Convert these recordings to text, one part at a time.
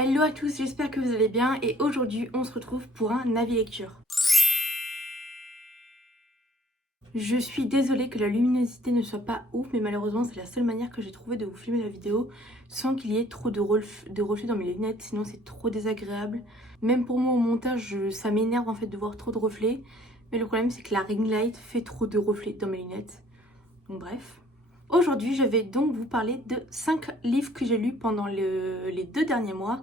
Hello à tous, j'espère que vous allez bien et aujourd'hui on se retrouve pour un avis lecture. Je suis désolée que la luminosité ne soit pas ouf, mais malheureusement c'est la seule manière que j'ai trouvé de vous filmer la vidéo sans qu'il y ait trop de reflets dans mes lunettes, sinon c'est trop désagréable. Même pour moi au montage, ça m'énerve en fait de voir trop de reflets, mais le problème c'est que la ring light fait trop de reflets dans mes lunettes. Donc bref. Aujourd'hui je vais donc vous parler de 5 livres que j'ai lus pendant les 2 derniers mois.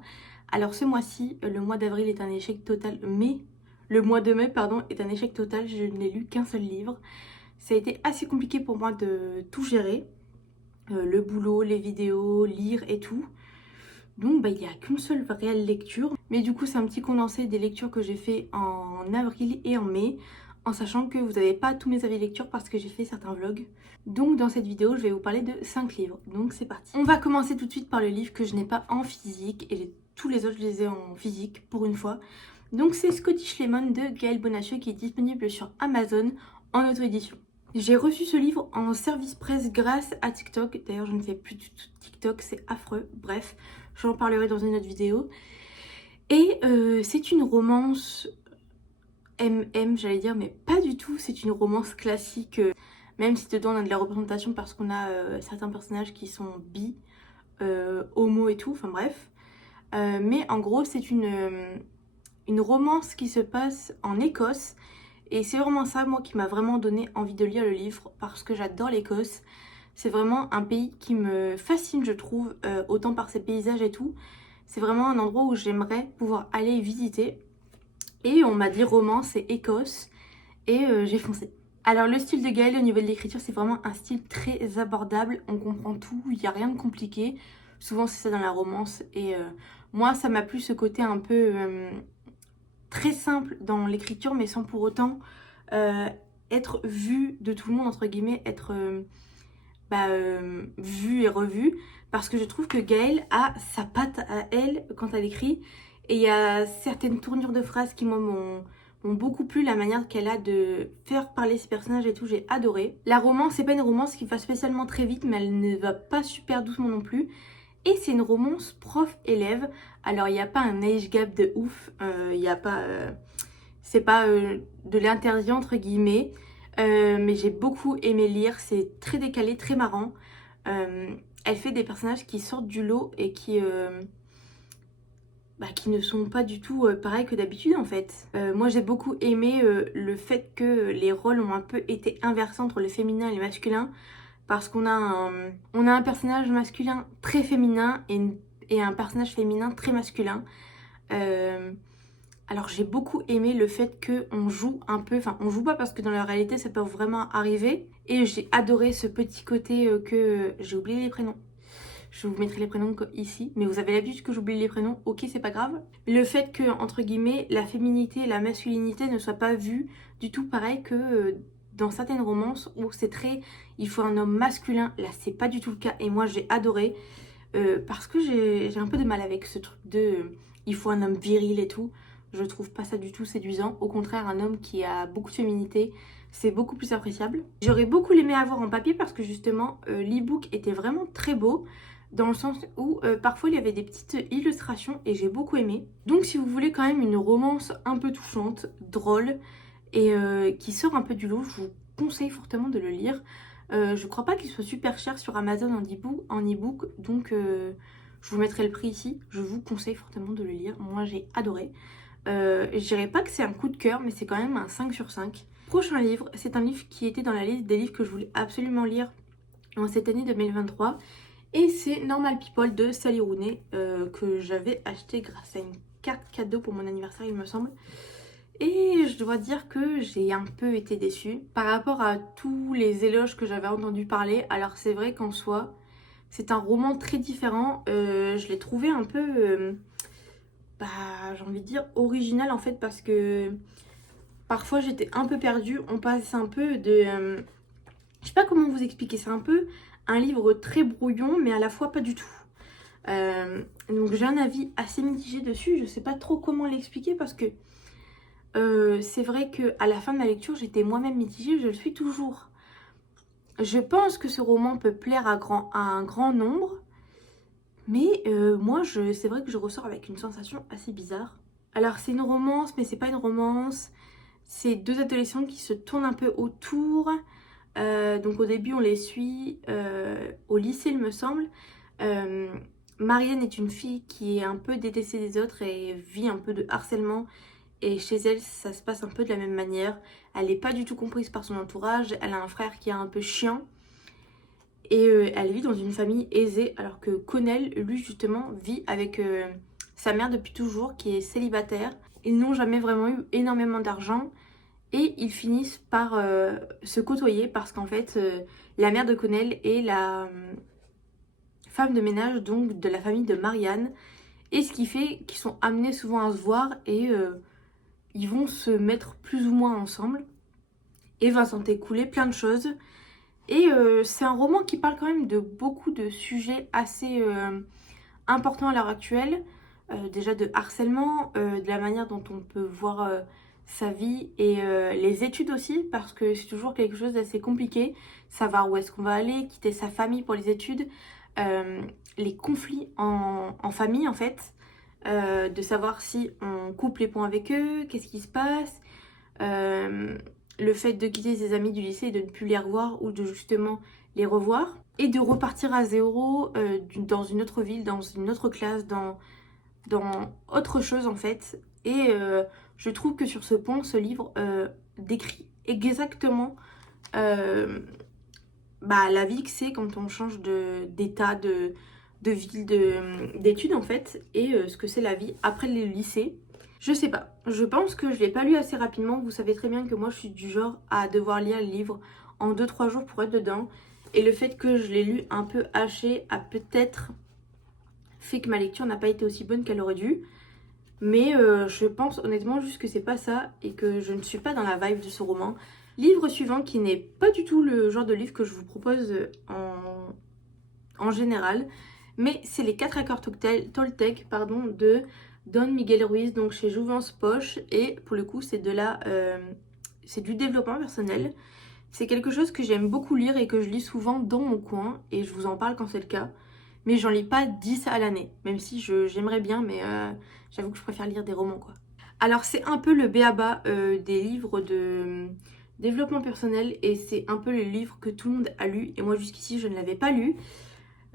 Alors ce mois-ci, le mois d'avril est un échec total, mais le mois de mai, pardon, est un échec total. Je n'ai lu qu'un seul livre. Ça a été assez compliqué pour moi de tout gérer. Le boulot, les vidéos, lire et tout. Donc il n'y a qu'une seule réelle lecture. Mais du coup c'est un petit condensé des lectures que j'ai fait en avril et en mai. En sachant que vous n'avez pas tous mes avis lecture parce que j'ai fait certains vlogs. Donc dans cette vidéo je vais vous parler de 5 livres. Donc c'est parti. On va commencer tout de suite par le livre que je n'ai pas en physique. Et tous les autres je les ai en physique pour une fois. Donc c'est Scottish Lemon de Gaël Bonacieux qui est disponible sur Amazon en auto-édition. J'ai reçu ce livre en service presse grâce à TikTok. D'ailleurs, je ne fais plus du tout TikTok, c'est affreux. Bref, j'en parlerai dans une autre vidéo. Et c'est une romance MM, j'allais dire, mais pas du tout. C'est une romance classique, même si dedans on a de la représentation parce qu'on a certains personnages qui sont bi, homo et tout, enfin bref. Mais en gros, c'est une romance qui se passe en Écosse. Et c'est vraiment ça, moi, qui m'a vraiment donné envie de lire le livre parce que j'adore l'Écosse. C'est vraiment un pays qui me fascine, je trouve, autant par ses paysages et tout. C'est vraiment un endroit où j'aimerais pouvoir aller visiter. Et on m'a dit romance et Écosse et j'ai foncé. Alors le style de Gaël au niveau de l'écriture, c'est vraiment un style très abordable. On comprend tout, il n'y a rien de compliqué. Souvent c'est ça dans la romance et moi ça m'a plu ce côté un peu très simple dans l'écriture mais sans pour autant être vu de tout le monde, entre guillemets, être vu et revu, parce que je trouve que Gaëlle a sa patte à elle quand elle écrit et il y a certaines tournures de phrases qui moi m'ont beaucoup plu, la manière qu'elle a de faire parler ses personnages et tout, j'ai adoré. La romance, c'est pas une romance qui va spécialement très vite mais elle ne va pas super doucement non plus. Et c'est une romance prof-élève. Alors il n'y a pas un age gap de ouf, il n'y a pas... c'est pas de l'interdit entre guillemets. Mais j'ai beaucoup aimé lire, c'est très décalé, très marrant. Elle fait des personnages qui sortent du lot et qui ne sont pas du tout pareils que d'habitude en fait. Moi j'ai beaucoup aimé le fait que les rôles ont un peu été inversés entre le féminin et le masculin. Parce qu'on a un personnage masculin très féminin et un personnage féminin très masculin. Alors j'ai beaucoup aimé le fait qu'on joue un peu, enfin on joue pas parce que dans la réalité ça peut vraiment arriver. Et j'ai adoré ce petit côté que j'ai oublié les prénoms. Je vous mettrai les prénoms ici, mais vous avez l'habitude que j'oublie les prénoms, ok c'est pas grave. Le fait que, entre guillemets, la féminité et la masculinité ne soient pas vues du tout pareil que dans certaines romances où c'est très, il faut un homme masculin, là c'est pas du tout le cas et moi j'ai adoré parce que j'ai un peu de mal avec ce truc de il faut un homme viril et tout. Je trouve pas ça du tout séduisant, au contraire un homme qui a beaucoup de féminité, c'est beaucoup plus appréciable. J'aurais beaucoup aimé avoir en papier parce que justement l'e-book était vraiment très beau dans le sens où parfois il y avait des petites illustrations et j'ai beaucoup aimé. Donc si vous voulez quand même une romance un peu touchante, drôle et qui sort un peu du lot, je vous conseille fortement de le lire. Je crois pas qu'il soit super cher sur Amazon en e-book, donc je vous mettrai le prix ici. Je vous conseille fortement de le lire, moi j'ai adoré. Je dirais pas que c'est un coup de cœur, mais c'est quand même un 5 sur 5. Prochain livre, c'est un livre qui était dans la liste des livres que je voulais absolument lire en cette année 2023. Et c'est Normal People de Sally Rooney que j'avais acheté grâce à une carte cadeau pour mon anniversaire il me semble. Et je dois dire que j'ai un peu été déçue par rapport à tous les éloges que j'avais entendu parler. Alors c'est vrai qu'en soi, c'est un roman très différent. Je l'ai trouvé un peu, j'ai envie de dire original en fait parce que parfois j'étais un peu perdue. On passe un peu de... je sais pas comment vous expliquer, c'est un peu un livre très brouillon mais à la fois pas du tout. Donc j'ai un avis assez mitigé dessus, je sais pas trop comment l'expliquer parce que c'est vrai qu'à la fin de ma lecture j'étais moi-même mitigée, je le suis toujours. Je pense que ce roman peut plaire à un grand nombre, Mais moi, c'est vrai que je ressors avec une sensation assez bizarre. Alors c'est une romance, mais c'est pas une romance. C'est deux adolescents qui se tournent un peu autour. Donc au début, on les suit au lycée, il me semble. Euh, Marianne est une fille qui est un peu détestée des autres et vit un peu de harcèlement. Et chez elle, ça se passe un peu de la même manière. Elle n'est pas du tout comprise par son entourage. Elle a un frère qui est un peu chiant. Et elle vit dans une famille aisée, alors que Connell, lui justement, vit avec sa mère depuis toujours, qui est célibataire. Ils n'ont jamais vraiment eu énormément d'argent et ils finissent par se côtoyer parce qu'en fait, la mère de Connell est la femme de ménage donc de la famille de Marianne. Et ce qui fait qu'ils sont amenés souvent à se voir et ils vont se mettre plus ou moins ensemble. Et va s'en écouler plein de choses. Et c'est un roman qui parle quand même de beaucoup de sujets assez importants à l'heure actuelle. Déjà de harcèlement, de la manière dont on peut voir sa vie et les études aussi, parce que c'est toujours quelque chose d'assez compliqué. Savoir où est-ce qu'on va aller, quitter sa famille pour les études, les conflits en famille en fait, de savoir si on coupe les ponts avec eux, qu'est-ce qui se passe. Le fait de quitter ses amis du lycée et de ne plus les revoir ou de justement les revoir et de repartir à zéro dans une autre ville, dans une autre classe, dans autre chose en fait. Et je trouve que sur ce point, ce livre décrit exactement la vie que c'est quand on change d'état, de ville, d'études en fait, et ce que c'est la vie après le lycée. Je sais pas, je pense que je l'ai pas lu assez rapidement. Vous savez très bien que moi je suis du genre à devoir lire le livre en 2-3 jours pour être dedans. Et le fait que je l'ai lu un peu haché a peut-être fait que ma lecture n'a pas été aussi bonne qu'elle aurait dû. Mais je pense honnêtement juste que c'est pas ça et que je ne suis pas dans la vibe de ce roman. Livre suivant qui n'est pas du tout le genre de livre que je vous propose en général. Mais c'est les 4 accords Toltec de Don Miguel Ruiz, donc chez Jouvence Poche. Et pour le coup, c'est c'est du développement personnel. C'est quelque chose que j'aime beaucoup lire et que je lis souvent dans mon coin. Et je vous en parle quand c'est le cas. Mais j'en lis pas 10 à l'année. Même si j'aimerais bien, mais j'avoue que je préfère lire des romans, quoi. Alors c'est un peu le b.a.-ba des livres de développement personnel. Et c'est un peu le livre que tout le monde a lu. Et moi jusqu'ici, je ne l'avais pas lu.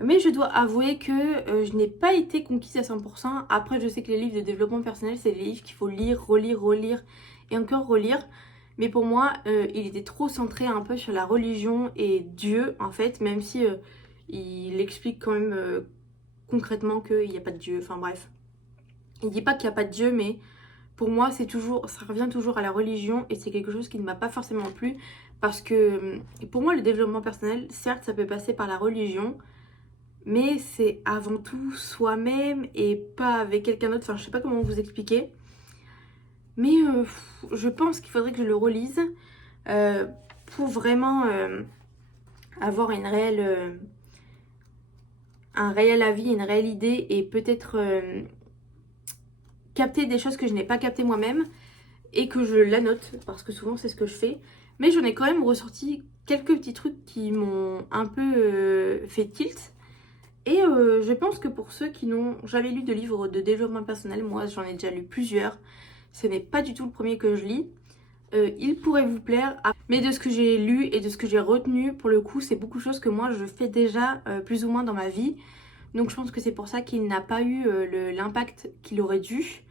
Mais je dois avouer que je n'ai pas été conquise à 100%. Après, je sais que les livres de développement personnel, c'est des livres qu'il faut lire, relire, relire et encore relire. Mais pour moi, il était trop centré un peu sur la religion et Dieu, en fait, même si il explique quand même concrètement qu'il n'y a pas de Dieu. Enfin bref, il dit pas qu'il n'y a pas de Dieu, mais pour moi, ça revient toujours à la religion et c'est quelque chose qui ne m'a pas forcément plu. Parce que pour moi, le développement personnel, certes, ça peut passer par la religion, mais c'est avant tout soi-même et pas avec quelqu'un d'autre. Enfin, je sais pas comment vous expliquer. Mais je pense qu'il faudrait que je le relise pour vraiment avoir un réel avis, une réelle idée et peut-être capter des choses que je n'ai pas captées moi-même et que je la note parce que souvent c'est ce que je fais. Mais j'en ai quand même ressorti quelques petits trucs qui m'ont un peu fait tilt. Et je pense que pour ceux qui n'ont jamais lu de livre de développement personnel, moi j'en ai déjà lu plusieurs, ce n'est pas du tout le premier que je lis, il pourrait vous plaire. Mais de ce que j'ai lu et de ce que j'ai retenu, pour le coup, c'est beaucoup de choses que moi je fais déjà plus ou moins dans ma vie. Donc je pense que c'est pour ça qu'il n'a pas eu l'impact qu'il aurait dû.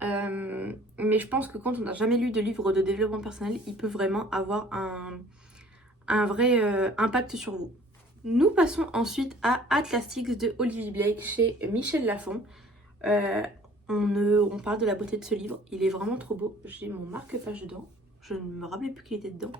Mais je pense que quand on n'a jamais lu de livre de développement personnel, il peut vraiment avoir un vrai impact sur vous. Nous passons ensuite à Atlantics de Olivier Blake chez Michel Lafon. On parle de la beauté de ce livre, il est vraiment trop beau. J'ai mon marque-page dedans, je ne me rappelais plus qu'il était dedans.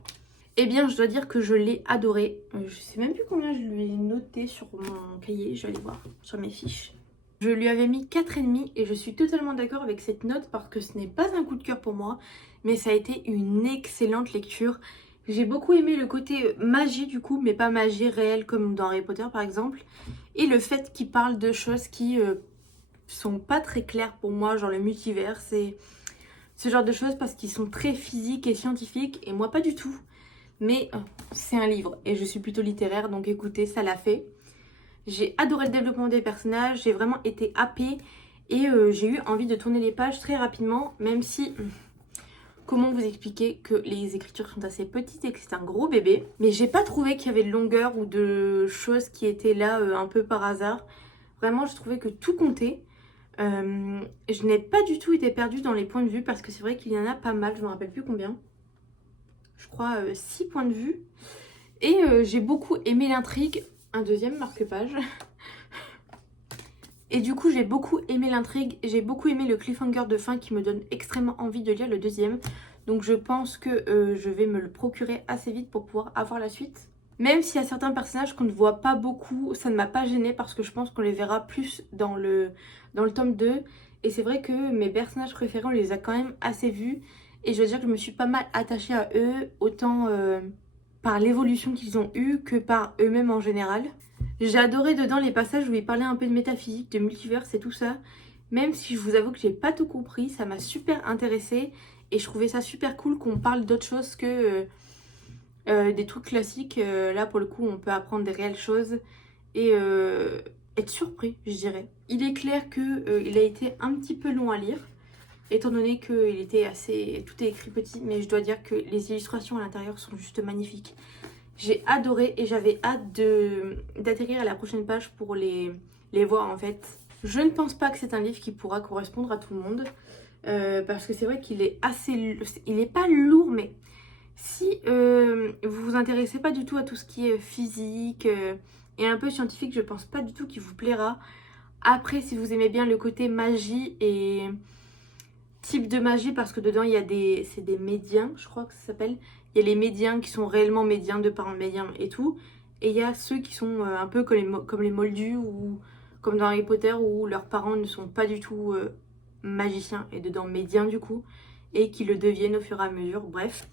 Eh bien, je dois dire que je l'ai adoré. Je sais même plus combien je lui ai noté sur mon cahier, je vais aller voir sur mes fiches. Je lui avais mis 4,5 et je suis totalement d'accord avec cette note parce que ce n'est pas un coup de cœur pour moi, mais ça a été une excellente lecture. J'ai beaucoup aimé le côté magie du coup, mais pas magie réelle comme dans Harry Potter par exemple. Et le fait qu'il parle de choses qui sont pas très claires pour moi, genre le multivers, c'est ce genre de choses parce qu'ils sont très physiques et scientifiques et moi pas du tout. Mais c'est un livre et je suis plutôt littéraire donc écoutez, ça l'a fait. J'ai adoré le développement des personnages, j'ai vraiment été happée et j'ai eu envie de tourner les pages très rapidement, même si... Comment vous expliquer que les écritures sont assez petites et que c'est un gros bébé. Mais j'ai pas trouvé qu'il y avait de longueur ou de choses qui étaient là un peu par hasard. Vraiment, je trouvais que tout comptait. Je n'ai pas du tout été perdue dans les points de vue parce que c'est vrai qu'il y en a pas mal, je me rappelle plus combien. Je crois 6 points de vue. Et j'ai beaucoup aimé l'intrigue. Un deuxième marque-page. Et du coup, j'ai beaucoup aimé l'intrigue. J'ai beaucoup aimé le cliffhanger de fin qui me donne extrêmement envie de lire le deuxième. Donc je pense que je vais me le procurer assez vite pour pouvoir avoir la suite. Même s'il y a certains personnages qu'on ne voit pas beaucoup, ça ne m'a pas gênée parce que je pense qu'on les verra plus dans le tome 2. Et c'est vrai que mes personnages préférés, on les a quand même assez vus. Et je veux dire que je me suis pas mal attachée à eux, autant par l'évolution qu'ils ont eue que par eux-mêmes en général. J'ai adoré dedans les passages où il parlait un peu de métaphysique, de multiverse et tout ça. Même si je vous avoue que j'ai pas tout compris, ça m'a super intéressée. Et je trouvais ça super cool qu'on parle d'autre chose que des trucs classiques. Là pour le coup on peut apprendre des réelles choses et être surpris, je dirais. Il est clair qu'il a été un petit peu long à lire, étant donné qu'il était assez... Tout est écrit petit, mais je dois dire que les illustrations à l'intérieur sont juste magnifiques. J'ai adoré et j'avais hâte d'atterrir à la prochaine page pour les voir en fait. Je ne pense pas que c'est un livre qui pourra correspondre à tout le monde. Parce que c'est vrai qu'il est assez... Il n'est pas lourd, mais si vous vous intéressez pas du tout à tout ce qui est physique et un peu scientifique, je pense pas du tout qu'il vous plaira. Après, si vous aimez bien le côté magie et type de magie, parce que dedans il y a c'est des médiums, je crois que ça s'appelle. Il y a les médiums qui sont réellement médiums, de parents médiums et tout. Et il y a ceux qui sont un peu comme les moldus ou comme dans Harry Potter où leurs parents ne sont pas du tout magiciens et dedans médiums du coup. Et qui le deviennent au fur et à mesure, bref.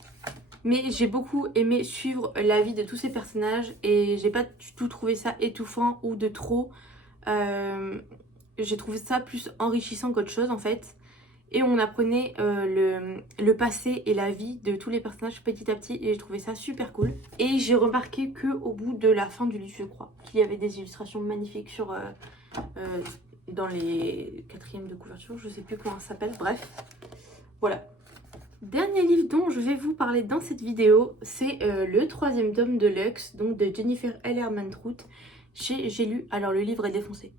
Mais j'ai beaucoup aimé suivre la vie de tous ces personnages et j'ai pas du tout trouvé ça étouffant ou de trop. J'ai trouvé ça plus enrichissant qu'autre chose en fait. Et on apprenait le passé et la vie de tous les personnages petit à petit et j'ai trouvé ça super cool. Et j'ai remarqué qu'au bout de la fin du livre, je crois, qu'il y avait des illustrations magnifiques sur, dans les quatrièmes de couverture, je sais plus comment ça s'appelle, bref, voilà. Dernier livre dont je vais vous parler dans cette vidéo, c'est le 3e tome de Lux, donc de Jennifer L. Ermantrout, chez J'ai lu. Alors le livre est défoncé.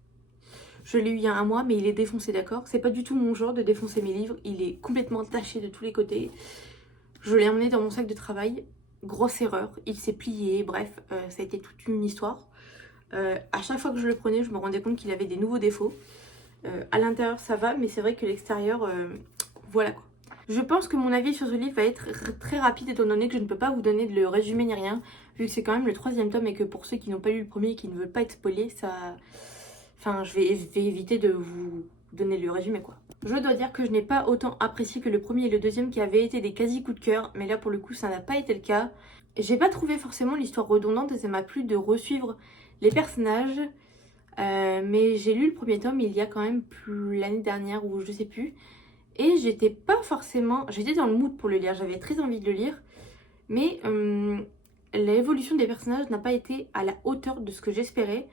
Je l'ai eu il y a un mois, mais il est défoncé, d'accord? C'est pas du tout mon genre de défoncer mes livres. Il est complètement taché de tous les côtés. Je l'ai emmené dans mon sac de travail. Grosse erreur. Il s'est plié. Bref, ça a été toute une histoire. À chaque fois que je le prenais, je me rendais compte qu'il avait des nouveaux défauts. À l'intérieur, ça va, mais c'est vrai que l'extérieur, voilà quoi. Je pense que mon avis sur ce livre va être très rapide étant donné que je ne peux pas vous donner de résumé ni rien. Vu que c'est quand même le 3e tome et que pour ceux qui n'ont pas lu le premier et qui ne veulent pas être spoilés, ça... Enfin, je vais éviter de vous donner le résumé quoi. Je dois dire que je n'ai pas autant apprécié que le premier et le deuxième qui avaient été des quasi coups de cœur, mais là pour le coup ça n'a pas été le cas. J'ai pas trouvé forcément l'histoire redondante et ça m'a plu de resuivre les personnages. Mais j'ai lu le premier tome il y a quand même plus l'année dernière ou je sais plus. Et j'étais pas forcément... J'étais dans le mood pour le lire, j'avais très envie de le lire. Mais l'évolution des personnages n'a pas été à la hauteur de ce que j'espérais.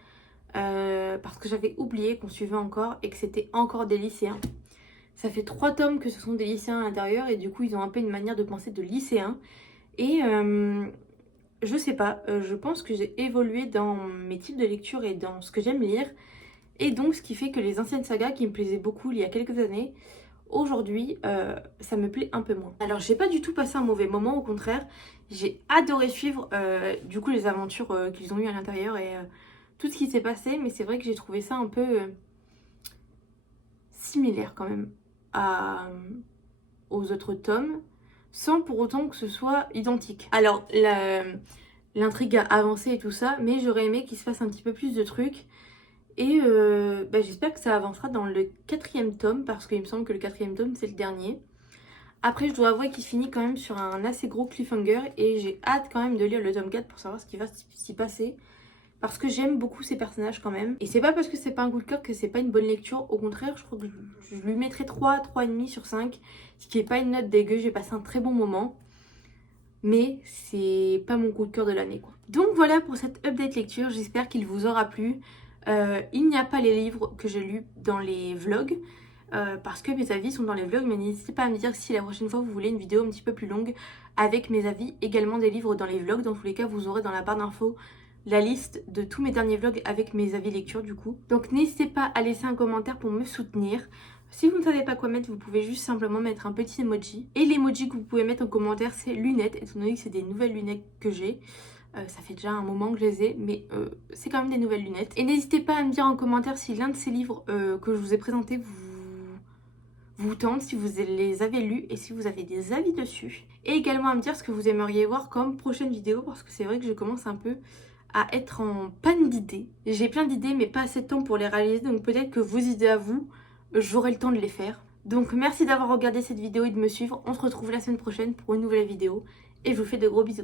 Parce que j'avais oublié qu'on suivait encore et que c'était encore des lycéens. Ça fait 3 tomes que ce sont des lycéens à l'intérieur et du coup ils ont un peu une manière de penser de lycéens. Et je sais pas, je pense que j'ai évolué dans mes types de lecture et dans ce que j'aime lire. Et donc ce qui fait que les anciennes sagas qui me plaisaient beaucoup il y a quelques années, aujourd'hui ça me plaît un peu moins. Alors j'ai pas du tout passé un mauvais moment, au contraire. J'ai adoré suivre du coup les aventures qu'ils ont eues à l'intérieur et tout ce qui s'est passé. Mais c'est vrai que j'ai trouvé ça un peu similaire quand même aux autres tomes, sans pour autant que ce soit identique. Alors l'intrigue a avancé et tout ça, mais j'aurais aimé qu'il se fasse un petit peu plus de trucs. Et j'espère que ça avancera dans le 4e tome, parce qu'il me semble que le 4e tome c'est le dernier. Après je dois avouer qu'il finit quand même sur un assez gros cliffhanger et j'ai hâte quand même de lire le tome 4 pour savoir ce qui va s'y passer. Parce que j'aime beaucoup ces personnages quand même. Et c'est pas parce que c'est pas un coup de cœur que c'est pas une bonne lecture. Au contraire, je crois que je lui mettrais 3, 3,5 sur 5. Ce qui est pas une note dégueu, j'ai passé un très bon moment. Mais c'est pas mon coup de cœur de l'année quoi. Donc voilà pour cette update lecture, j'espère qu'il vous aura plu. Il n'y a pas les livres que j'ai lus dans les vlogs. Parce que mes avis sont dans les vlogs, mais n'hésitez pas à me dire si la prochaine fois vous voulez une vidéo un petit peu plus longue avec mes avis, également des livres dans les vlogs. Dans tous les cas, vous aurez dans la barre d'infos la liste de tous mes derniers vlogs avec mes avis lecture du coup. Donc n'hésitez pas à laisser un commentaire pour me soutenir. Si vous ne savez pas quoi mettre, vous pouvez juste simplement mettre un petit emoji. Et l'emoji que vous pouvez mettre en commentaire, c'est lunettes, étant donné que c'est des nouvelles lunettes que j'ai. Ça fait déjà un moment que je les ai, mais c'est quand même des nouvelles lunettes. Et n'hésitez pas à me dire en commentaire si l'un de ces livres que je vous ai présentés vous tente, si vous les avez lus et si vous avez des avis dessus. Et également à me dire ce que vous aimeriez voir comme prochaine vidéo, parce que c'est vrai que je commence un peu à être en panne d'idées. J'ai plein d'idées mais pas assez de temps pour les réaliser, donc peut-être que vos idées à vous, j'aurai le temps de les faire. Donc merci d'avoir regardé cette vidéo et de me suivre. On se retrouve la semaine prochaine pour une nouvelle vidéo et je vous fais de gros bisous.